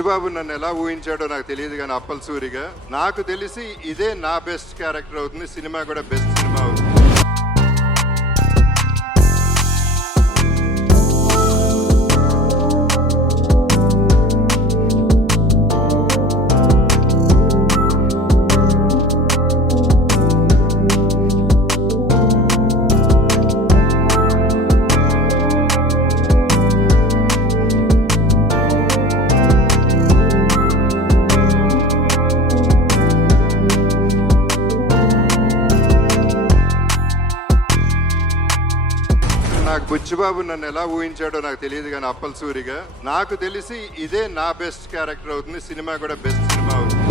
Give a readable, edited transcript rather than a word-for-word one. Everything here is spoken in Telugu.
బుచ్చిబాబు నన్ను ఎలా ఊహించాడో నాకు తెలియదు, కానీ అప్పల్ సూరిగా నాకు తెలిసి ఇదే నా బెస్ట్ క్యారెక్టర్ అవుతుంది, సినిమా కూడా బెస్ట్ సినిమా అవుతుంది. నాకు బుచ్చిబాబు నన్ను ఎలా ఊహించాడో నాకు తెలియదు, కానీ అప్పల్ సూరిగా నాకు తెలిసి ఇదే నా బెస్ట్ క్యారెక్టర్ అవుతుంది, సినిమా కూడా బెస్ట్ సినిమా అవుతుంది.